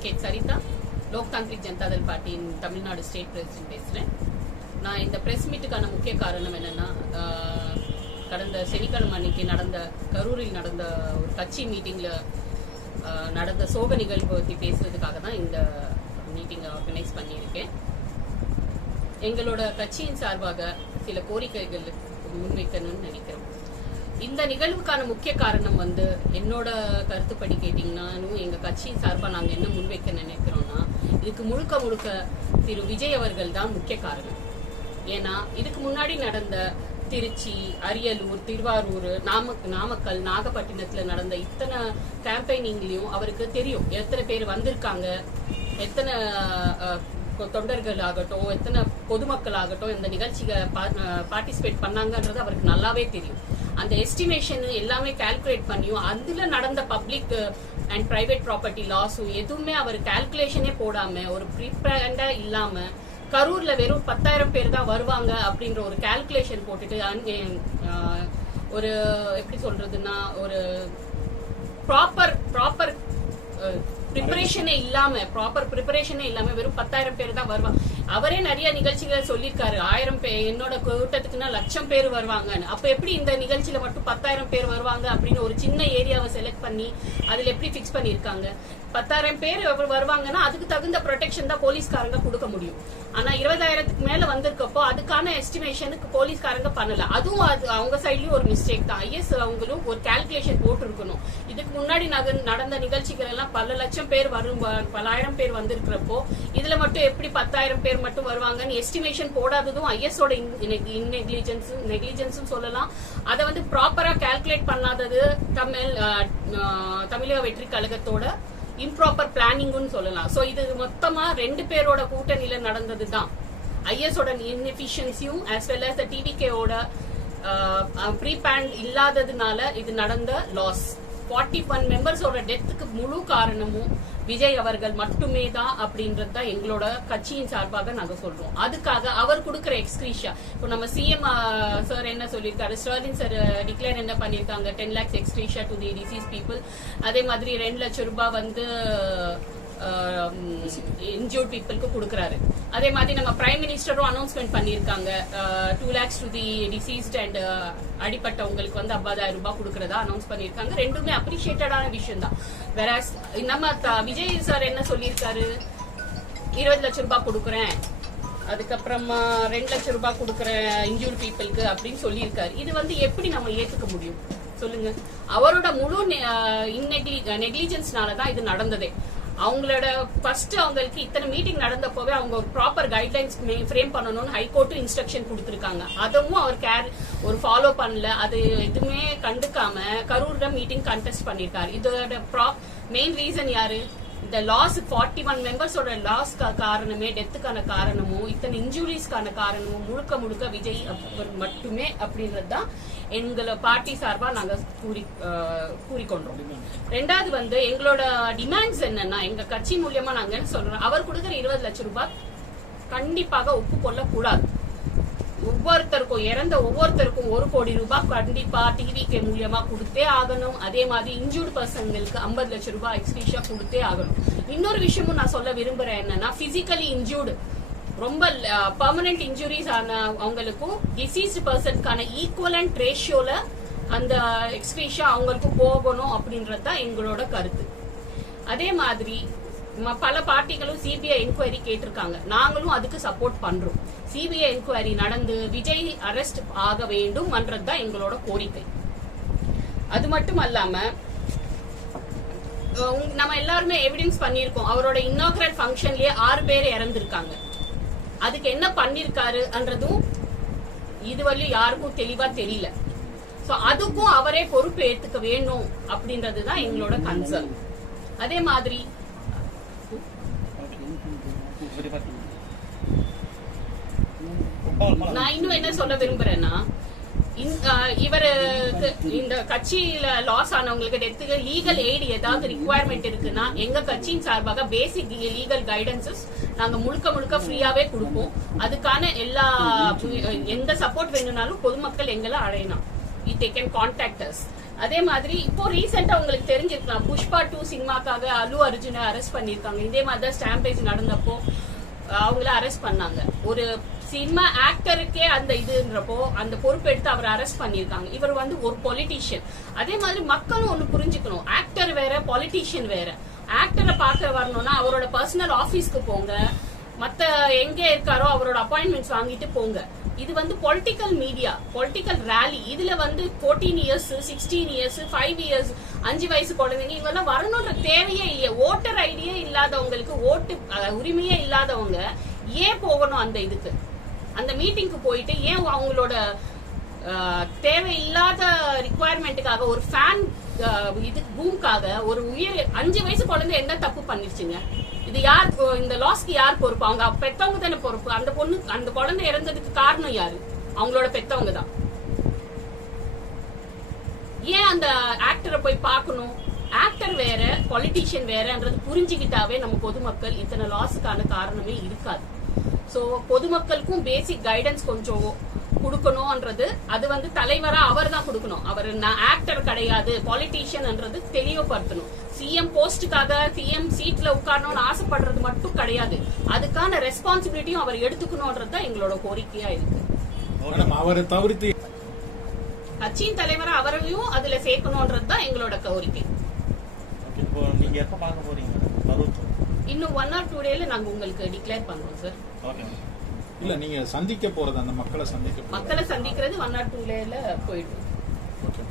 Advocate Saritha Lok Tantrik Janata Dal பார்ட்டியின் Tamil Nadu state president பேசுகிறேன் நான் இந்த பிரஸ் மீட்டுக்கான முக்கிய காரணம் என்னென்னா கடந்த சனிக்கிழமை அன்னைக்கு நடந்த கரூரில் நடந்த ஒரு கட்சி மீட்டிங்கில் நடந்த சோக நிகழ்வு பற்றி பேசுறதுக்காக தான் இந்த மீட்டிங்கை ஆர்கனைஸ் பண்ணியிருக்கேன். எங்களோட கட்சியின் சார்பாக சில கோரிக்கைகள் முன்வைக்கணும்னு நினைக்கிறோம். இந்த நிகழ்வுக்கான முக்கிய காரணம் வந்து என்னோட கருத்துப்படி கேட்டீங்கன்னாலும் எங்க கட்சியின் சார்பாக நாங்கள் என்ன முன்வைக்க நினைக்கிறோம்னா இதுக்கு முழுக்க முழுக்க திரு விஜய் அவர்கள் தான் முக்கிய காரணம். ஏன்னா இதுக்கு முன்னாடி நடந்த திருச்சி அரியலூர் திருவாரூர் நாம நாமக்கல் நாகப்பட்டினத்துல நடந்த இத்தனை கேம்பெயினிங்லயும் அவருக்கு தெரியும். எத்தனை பேர் வந்திருக்காங்க எத்தனை தொண்டர்கள் ஆகட்டும் எத்தனை பொதுமக்கள் ஆகட்டும் இந்த நிகழ்ச்சிக்கு பார்ட்டிசிபேட் பண்ணாங்கன்றது அவருக்கு நல்லாவே தெரியும். அந்த எஸ்டிமேஷன் எல்லாமே கால்குலேட் பண்ணியும் அதுல நடந்த பப்ளிக் அண்ட் பிரைவேட் ப்ராப்பர்ட்டி லாஸும் எதுவுமே அவர் கால்குலேஷனே போடாம ஒரு ப்ரீப்ளான்டா இல்லாம கரூர்ல வெறும் பத்தாயிரம் பேர் தான் வருவாங்க அப்படின்ற ஒரு கால்குலேஷன் போட்டுட்டு ஒரு எப்படி சொல்றதுன்னா ஒரு ப்ராப்பர் ப்ராப்பர் ப்ரிப்பரேஷனே இல்லாம ப்ராப்பர் ப்ரிப்பரேஷனே இல்லாம வெறும் பத்தாயிரம் பேர் தான் வருவாங்க. அவரே நிறைய நிகழ்ச்சிகளை சொல்லியிருக்காரு. ஆயிரம் பேர் என்னோட கூட்டத்துக்குன்னா லட்சம் பேர் வருவாங்கன்னு. அப்ப எப்படி இந்த நிகழ்ச்சியில மட்டும் பத்தாயிரம் பேர் வருவாங்க அப்படின்னு ஒரு சின்ன ஏரியாவை செலக்ட் பண்ணி அதுல எப்படி ஃபிக்ஸ் பண்ணிருக்காங்க பத்தாயிரம் பேர் வருவாங்கன்னா அதுக்கு தகுந்த ப்ரொடெக்ஷன் தான் போலீஸ்காரங்க கொடுக்க முடியும். ஆனா இருபதாயிரத்துக்கு மேல வந்திருக்கப்போ அதுக்கான எஸ்டிமேஷனுக்கு போலீஸ்காரங்க பண்ணல. அதுவும் அது அவங்க சைட்லயும் ஒரு மிஸ்டேக் தான். ஐஎஸ் அவங்களும் ஒரு கால்குலேஷன் போட்டிருக்கணும். இதுக்கு முன்னாடி நடந்த நிகழ்ச்சிகள் எல்லாம் பல லட்சம் பேர் வரும் பல பலாயிரம் பேர் வந்திருக்கிறப்போ இதுல மட்டும் எப்படி பத்தாயிரம் பேர் மட்டும் வருவாங்கன்னு எஸ்டிமேஷன் போடாததும் ஐஎஸ்ஓட நெக்லிஜென்ஸும் நெக்லிஜென்ஸும் சொல்லலாம். அதை வந்து ப்ராப்பரா கால்குலேட் பண்ணாதது தமிழ் தமிழக வெற்றி கழகத்தோட இம்ப்ராப்பர் பிளானிங்னு சொல்லலாம். சோ இது மொத்தமா ரெண்டு பேரோட கூட்டணியில நடந்தது தான் ஐஎஸோட இன்எஃபிஷியன்சியும் ஆஸ் வெல் as the டிவிகேவோட ப்ரீ பேண்ட் இல்லாததுனால இது நடந்த லாஸ் ஃபார்ட்டி ஒன் மெம்பர்ஸோட டெத்துக்கு முழு காரணமும் விஜய் அவர்கள் மட்டுமே தான் அப்படின்றது தான் எங்களோட கட்சியின் சார்பாக நாங்க சொல்றோம். அதுக்காக அவர் கொடுக்குற எக்ஸ்கிரீஷா இப்போ நம்ம சிஎம் சார் என்ன சொல்லியிருக்காரு? ஸ்டாலின் சார் டிக்ளேர் என்ன பண்ணியிருக்காங்க? Ten lakhs ex gratia to the deceased people அதே மாதிரி ரெண்டு லட்சம் ரூபாய் வந்து இன்ஜூர்ட் பீப்புளுக்கு கொடுக்கறாரு. அதே மாதிரி நம்ம பிரைம் மினிஸ்டரும் அனௌன்ஸ்மெண்ட் பண்ணியிருக்காங்க. Two lakhs to the deceased and அடிப்பட்டவங்களுக்கு வந்து ஐம்பதாயிரம் ரூபாய் கொடுக்கறதா அனௌன்ஸ் பண்ணியிருக்காங்க. ரெண்டுமே அப்ரிஷியேட்டடான விஷயம் தான் வேற நம்ம த- விஜய் சார் என்ன சொல்லியிருக்காரு? இருபது லட்சம் ரூபாய் கொடுக்குறேன். அதுக்கப்புறமா ரெண்டு லட்சம் ரூபாய் கொடுக்குற இன்ஜூர் பீப்புளுக்கு அப்படின்னு சொல்லியிருக்காரு. இது வந்து எப்படி நம்ம ஏத்துக்க முடியும்? சொல்லுங்க. அவரோட முழு நெக்லிஜென்ஸ்னால தான் இது நடந்ததே. அவங்களோட ஃபர்ஸ்ட் அவங்களுக்கு இத்தனை மீட்டிங் நடந்தப்போவே அவங்க ஒரு ப்ராப்பர் கைட்லைன்ஸ் ஃப்ரேம் பண்ணணும்னு ஹைகோர்ட்டும் இன்ஸ்ட்ரக்ஷன் கொடுத்துருக்காங்க. அதுவும் அவர் கேர் ஒரு ஃபாலோ பண்ணல. அது எதுவுமே கண்டுக்காம கரூர்ல மீட்டிங் கண்டெஸ்ட் பண்ணிருக்காரு இதோட மெயின் ரீசன் யாரு? இந்த லாஸ் ஃபார்ட்டி ஒன் மெம்பர்ஸோட லாஸ் காரணமே டெத்துக்கான காரணமும் இத்தனை இன்ஜுரிஸ்க்கான காரணமும் முழுக்க முழுக்க விஜய் மட்டுமே அப்படின்றது தான் எங்களை பார்ட்டி சார்பாக நாங்கள் கூறி கூறிக்கொண்டோம். ரெண்டாவது வந்து எங்களோட டிமாண்ட்ஸ் என்னன்னா எங்க கட்சி மூலியமா நாங்க என்ன சொல்றோம் அவர் கொடுக்குற இருபது லட்சம் ரூபாய் கண்டிப்பாக ஒப்புக்கொள்ளக்கூடாது. ஒவ்வொருத்தருக்கும் இறந்த ஒவ்வொருத்தருக்கும் ஒரு கோடி ரூபாய் கண்டிப்பா டிவிகே மூலியமா கொடுத்தே ஆகணும். அதே மாதிரி இன்ஜூர்டு பர்சன்களுக்கு ஐம்பது லட்சம் ரூபாய் எக்ஸ்பீஷா கொடுத்தே ஆகணும். இன்னொரு விஷயமும் நான் சொல்ல விரும்புறேன் என்னன்னா பிசிக்கலி இன்ஜூர்டு ரொம்ப பர்மனன்ட் இன்ஜுரிஸ் ஆன அவங்களுக்கும் டிசீஸ்டு பர்சனுக்கான ஈக்குவலண்ட் ரேஷியோல அந்த எக்ஸ்பீஷா அவங்களுக்கு போகணும் அப்படின்றது தான் எங்களோட கருத்து. அதே மாதிரி பல பார்ட்டிகளும் சிபிஐ என்கொயரி கேட்டிருக்காங்க. நாங்களும் அதுக்கு சப்போர்ட் பண்றோம். சிபிஐ என்கொயரி நடந்து விஜய் அரெஸ்ட் ஆக வேண்டும் தான் எங்களோட கோரிக்கை. அது மட்டும் அல்லாம நம்ம எல்லாருமே எவிடன்ஸ் பண்ணியிருக்கோம். அவரோட இன்னாகரல் ஃபங்க்ஷன்லயே ஆறு பேர் இறந்திருக்காங்க. அதுக்கு என்ன பண்ணிருக்காருன்றதும் இதுவரையும் யாருக்கும் தெளிவா தெரியல. சோ அதுக்கும் அவரே பொறுப்பு ஏத்துக்க வேணும் அப்படின்றது தான் எங்களோட கன்சர்ன் அதே மாதிரி நான் இன்னும் என்ன சொல்ல விரும்புறேன்னா இவருக்கு இந்த கட்சியில லாஸ் ஆனவங்களுக்கு டெத்துக்கு லீகல் எய்டு ஏதாவது ரிக்குவயர்மெண்ட் இருக்குன்னா எங்க கட்சியின் சார்பாக பேசிக் லீகல் கைடன்சஸ் நாங்க முழுக்க முழுக்க ஃப்ரீயாவே கொடுப்போம். அதுக்கான எல்லா எந்த சப்போர்ட் வேணும்னாலும் பொதுமக்கள் எங்களை அடையலாம். தே கேன் கான்டாக்ட் அஸ் அதே மாதிரி இப்போ ரீசெண்டா உங்களுக்கு தெரிஞ்சிருக்கலாம் புஷ்பா டூ சினிமாக்காக அல்லு அர்ஜுனை அரெஸ்ட் பண்ணிருக்காங்க இதே மாதிரி தான் ஸ்டாம்பேஜ் நடந்தப்போ அவங்கள அரெஸ்ட் பண்ணாங்க. ஒரு சினிமா ஆக்டருக்கே அந்த இதுன்றப்போ அந்த பொறுப்பெடுத்து அவரை அரெஸ்ட் பண்ணியிருக்காங்க. இவர் வந்து ஒரு பொலிட்டீஷியன் அதே மாதிரி மக்களும் ஒன்று புரிஞ்சுக்கணும். ஆக்டர் வேற பொலிட்டீஷியன் வேற. ஆக்டரை பார்க்க வரணும்னா அவரோட பர்சனல் ஆபீஸ்க்கு போங்க. மத்த எங்க இருக்காரோ அவரோட அப்பாயின்மெண்ட்ஸ் வாங்கிட்டு போங்க. இது வந்து பொலிட்டிக்கல் மீடியா பொலிட்டிக்கல் ரேலி இதுல வந்து 14 years sixteen years five years அஞ்சு வயசு குழந்தைங்க இவெல்லாம் வரணுன்ற தேவையே இல்லையா ஓட்டர் ஐடியே இல்லாதவங்களுக்கு ஓட்டு உரிமையே இல்லாதவங்க ஏன் போகணும் அந்த இதுக்கு? அந்த மீட்டிங்க்கு போயிட்டு ஏன் அவங்களோட தேவையில்லாத ரிக்குவயர்மெண்ட்டுக்காக ஒரு ஃபேன் இது பூம்காக ஒரு உயிர் அஞ்சு வயசு குழந்தை என்ன தப்பு பண்ணிருச்சுங்க? இது யார் இந்த லாஸ்க்கு யார் பொறுப்பு? அவங்க பெத்தவங்க தானே பொறுப்பு. அந்த பொண்ணு அந்த குழந்தை இறந்ததுக்கு காரணம் யாரு? அவங்களோட பெத்தவங்க தான். ஏன் அந்த ஆக்டரை போய் பார்க்கணும்? ஆக்டர் வேற பொலிட்டீஷியன் வேறன்றது புரிஞ்சுக்கிட்டாவே நம்ம பொதுமக்கள் இத்தனை லாஸுக்கான காரணமே இருக்காது. சோ பொதுமக்களுக்கும் பேசிக் கைடன்ஸ் கொஞ்சம் கொடுக்கணும்ன்றது அது வந்து தலைவரா அவர் தான் கொடுக்கணும். அவர் ஆக்டர் கிடையாது பொலிட்டீஷியன்ன்றது தெளிவுபடுத்தணும். சிஎம் போஸ்டுக்காக சிஎம் சீட்ல உட்காரணும்னு ஆசைப்படுறது மட்டும் கிடையாது. அதுக்கான ரெஸ்பான்சிபிலிட்டியும் அவர் எடுத்துக்கணும்ன்றது தான் எங்களோட கோரிக்கையா இருக்கு. அவரை தவிர்த்து கட்சியின் தலைவரா அவரையும் அதுல சேர்க்கணும்ன்றது தான் எங்களோட கோரிக்கை. இன்னும் ஒன் ஆர் டூ டேல நாங்க உங்களுக்கு டிக்ளேர் பண்றோம் சார் ஓகே இல்ல நீங்க சந்திக்க போறது அந்த மக்களை சந்திக்க மக்களை சந்திக்கிறது ஒன் ஆர் டூ டேல போயிடும் ஓகே